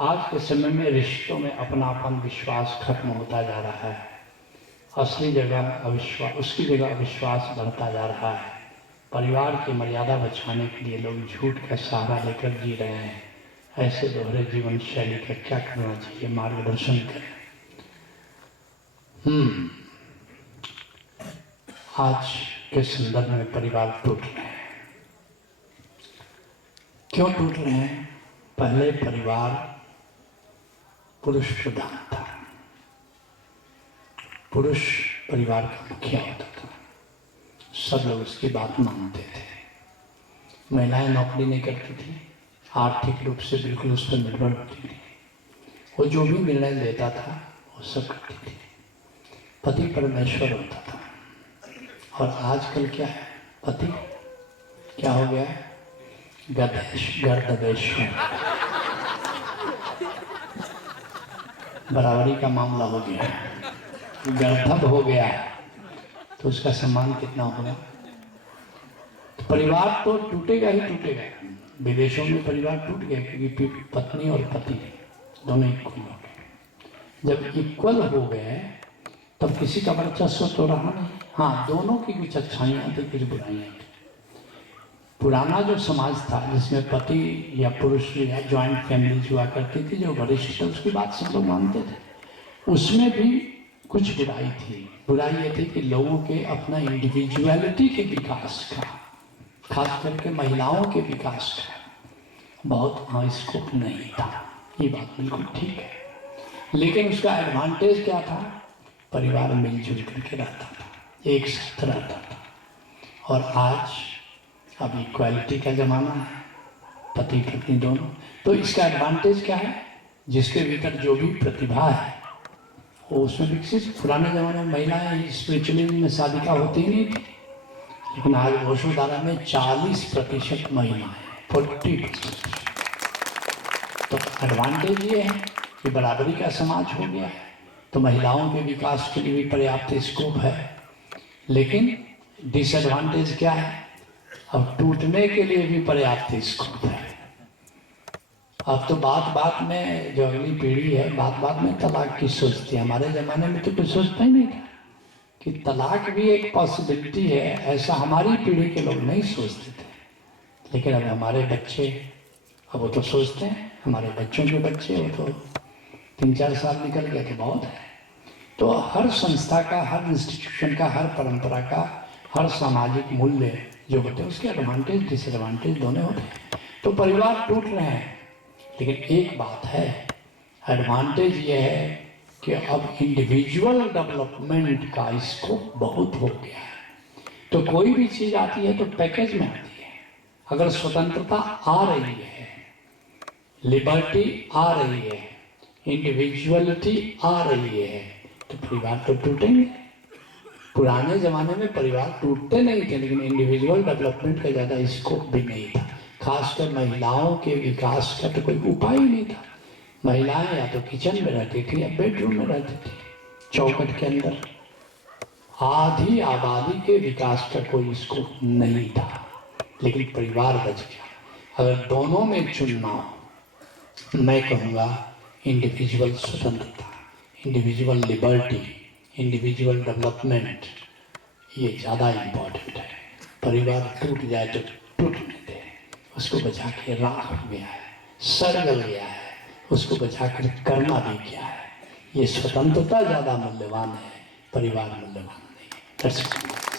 आज के समय में रिश्तों में अपनापन विश्वास खत्म होता जा रहा है। असली जगह अविश्वास, उसकी जगह अविश्वास बढ़ता जा रहा है। परिवार की मर्यादा बचाने के लिए लोग झूठ का सहारा लेकर जी रहे हैं। ऐसे दोहरे जीवन शैली का क्या करना चाहिए, मार्गदर्शन करें। आज के संदर्भ में परिवार टूट रहे हैं। क्यों टूट रहे हैं? पहले परिवार पुरुष प्रधान था। पुरुष परिवार का मुखिया होता था। सब लोग उसकी बात मानते थे। महिलाएं नौकरी नहीं करती थी, आर्थिक रूप से बिल्कुल उस पर निर्भर होती थी। वो जो भी निर्णय लेता था वो सब करती थी। पति परमेश्वर होता था। और आजकल क्या है? पति क्या हो गया है? गर्दभेश्वर, बराबरी का मामला हो गया है, गर्दभ हो गया है। तो उसका सम्मान कितना होगा? तो परिवार तो टूटेगा ही टूटेगा। विदेशों में परिवार टूट गया क्योंकि पत्नी और पति दोनों इक्वल हो गए। जब इक्वल हो गए तब किसी का वर्चस्व तो रहा नहीं। हाँ, दोनों की कुछ अच्छाइयाँ थी, कुछ बुराइयाँ थी। पुराना जो समाज था जिसमें पति या पुरुष या ज्वाइंट फैमिली हुआ करती थी, जो वरिष्ठ थे उसकी बात सब लोग मानते थे, उसमें भी कुछ बुराई थी। बुराई ये थी कि लोगों के अपना इंडिविजुअलिटी के विकास का, खास करके महिलाओं के विकास का बहुत स्कोप नहीं था। ये बात बिल्कुल ठीक है, लेकिन उसका एडवांटेज क्या था? परिवार मिलजुल करके रहता था, एक साथ रहता था। और आज अब इक्वालिटी का ज़माना है, पति पत्नी दोनों। तो इसका एडवांटेज क्या है? जिसके भीतर जो भी प्रतिभा है वो उसमें विकसित। पुराने ज़माने में महिलाएं स्पिरिचुअलिज्म में शादी का होती ही नहीं थी, लेकिन आज वसुधारा में 40% महिलाएं, 40%। तो एडवांटेज ये है कि बराबरी का समाज हो गया है, तो महिलाओं के विकास के लिए भी पर्याप्त स्कोप है। लेकिन डिसएडवांटेज क्या है? अब टूटने के लिए भी पर्याप्त स्कोप है। अब तो बात बात में जो अगली पीढ़ी है, बात बात में तलाक की सोचती है। हमारे ज़माने में तो कुछ सोचता ही नहीं था कि तलाक भी एक पॉसिबिलिटी है, ऐसा हमारी पीढ़ी के लोग नहीं सोचते थे। लेकिन अब हमारे बच्चे, अब वो तो सोचते हैं। हमारे बच्चों के बच्चे वो तो 3-4 साल निकल गए तो बहुत है। तो हर संस्था का, हर इंस्टीट्यूशन का, हर परंपरा का, हर सामाजिक मूल्य जो होते हैं उसके एडवांटेज डिसएडवांटेज दोनों होते हैं। तो परिवार टूट रहे हैं, लेकिन एक बात है, एडवांटेज ये है कि अब इंडिविजुअल डेवलपमेंट का स्कोप बहुत हो गया है। तो कोई भी चीज़ आती है तो पैकेज में आती है। अगर स्वतंत्रता आ रही है, लिबर्टी आ रही है, इंडिविजुअलिटी आ रही है, तो परिवार तो टूटेंगे। पुराने ज़माने में परिवार टूटते नहीं थे, लेकिन इंडिविजुअल डेवलपमेंट का ज़्यादा स्कोप भी नहीं था। खासकर महिलाओं के विकास का तो कोई उपाय ही नहीं था। महिलाएं या तो किचन में रहती थी या बेडरूम में रहती थी, चौखट के अंदर। आधी आबादी के विकास का कोई स्कोप नहीं था, लेकिन परिवार बच गया। अगर दोनों में चुनना हो, मैं कहूँगा इंडिविजुअल स्वतंत्रता, इंडिविजुअल लिबर्टी, इंडिविजुअल डेवलपमेंट, ये ज़्यादा इम्पोर्टेंट है। परिवार टूट जाए तो टूटने दे, उसको बचा के राख गया है, सड़ गया है, उसको बचा कर करना भी क्या है। ये स्वतंत्रता ज़्यादा मूल्यवान है, परिवार मूल्यवान नहीं है।